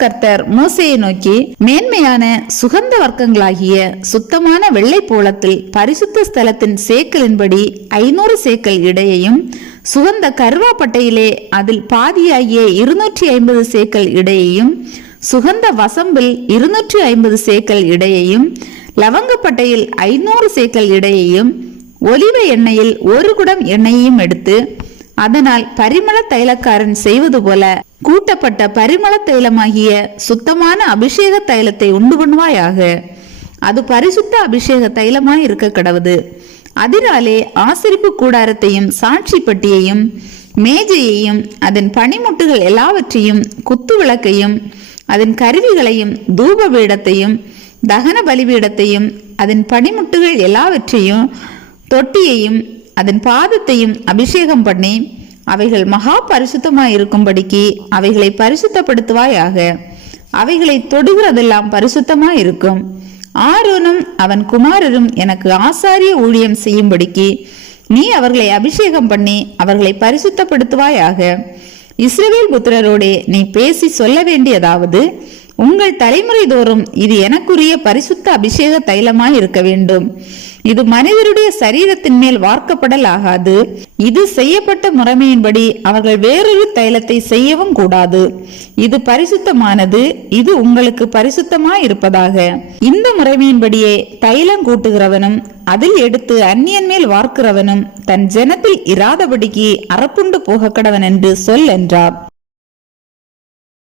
கர்த்தர் மோசையை நோக்கி மேன்மையான சுகந்த வர்க்கங்களாகிய சுத்தமான வெள்ளை போலத்தில் பரிசுத்த ஸ்தலத்தின் சேக்கலின்படி ஐநூறு சேக்கல் இடையையும் சுகந்த கருவாப்பட்டையிலே அதில் பாதியாகிய இருநூற்றி ஐம்பது சேக்கல் இடையையும் சுகந்த வசம்பில் இருநூற்றி ஐம்பது சேக்கல் இடையையும் லவங்கப்பட்டையில் ஐநூறு சேக்கல் இடையையும் ஒலிவ எண்ணெயில் ஒரு குடம் எண்ணெயையும் எடுத்து அதனால் பரிமள தைலக்காரன் செய்வது போல கூட்டப்பட்ட பரிமள தைலமாகிய சுத்தமான அபிஷேக தைலத்தை உண்டு பண்ணுவாயாக. அது பரிசுத்த அபிஷேக தைலமாய் இருக்க கடவுது. அதனாலே ஆசிரிப்பு கூடாரத்தையும் சாட்சி பட்டியையும் மேஜையையும் அதன் பனிமுட்டுகள் எல்லாவற்றையும் குத்து விளக்கையும் அதன் கருவிகளையும் தூப பீடத்தையும் தகன பலிபீடத்தையும் அதன் பனிமுட்டுகள் எல்லாவற்றையும் தொட்டியையும் அதன் பாதத்தையும் அபிஷேகம் பண்ணி அவைகள் மகா பரிசுத்தமாய் இருக்கும்படிக்கு அவைகளை பரிசுத்தப்படுத்துவாயாக. அவைகளை தொடுகிறதெல்லாம் பரிசுத்தமாய் இருக்கும் ஆரோனும் அவன் குமாரரும் எனக்கு ஆசாரிய ஊழியம் செய்யும்படிக்கு நீ அவர்களை அபிஷேகம் பண்ணி அவர்களை பரிசுத்தப்படுத்துவாயாக. இஸ்ரவேல் புத்திரரோடே நீ பேசி சொல்ல வேண்டியதாவது உங்கள் தலைமுறை தோறும் இது எனக்குரிய பரிசுத்த அபிஷேக தைலமாய் இருக்க வேண்டும். இது மனிதருடைய சரீரத்தின் மேல் வார்க்கப்படல் ஆகாது. இது செய்யப்பட்ட முறைமையின்படி அவர்கள் வேறொரு தைலத்தை செய்யவும் கூடாது. இது பரிசுத்தமானது. இது உங்களுக்கு பரிசுத்தமாய் இருப்பதாக. இந்த முறைமையின்படியே தைலம் கூட்டுகிறவனும் அதில் எடுத்து அந்நியன் மேல் வார்க்கிறவனும் தன் ஜனத்தில் இராதபடிக்கு அறப்புண்டு போக கடவன் என்று சொல் என்றார்.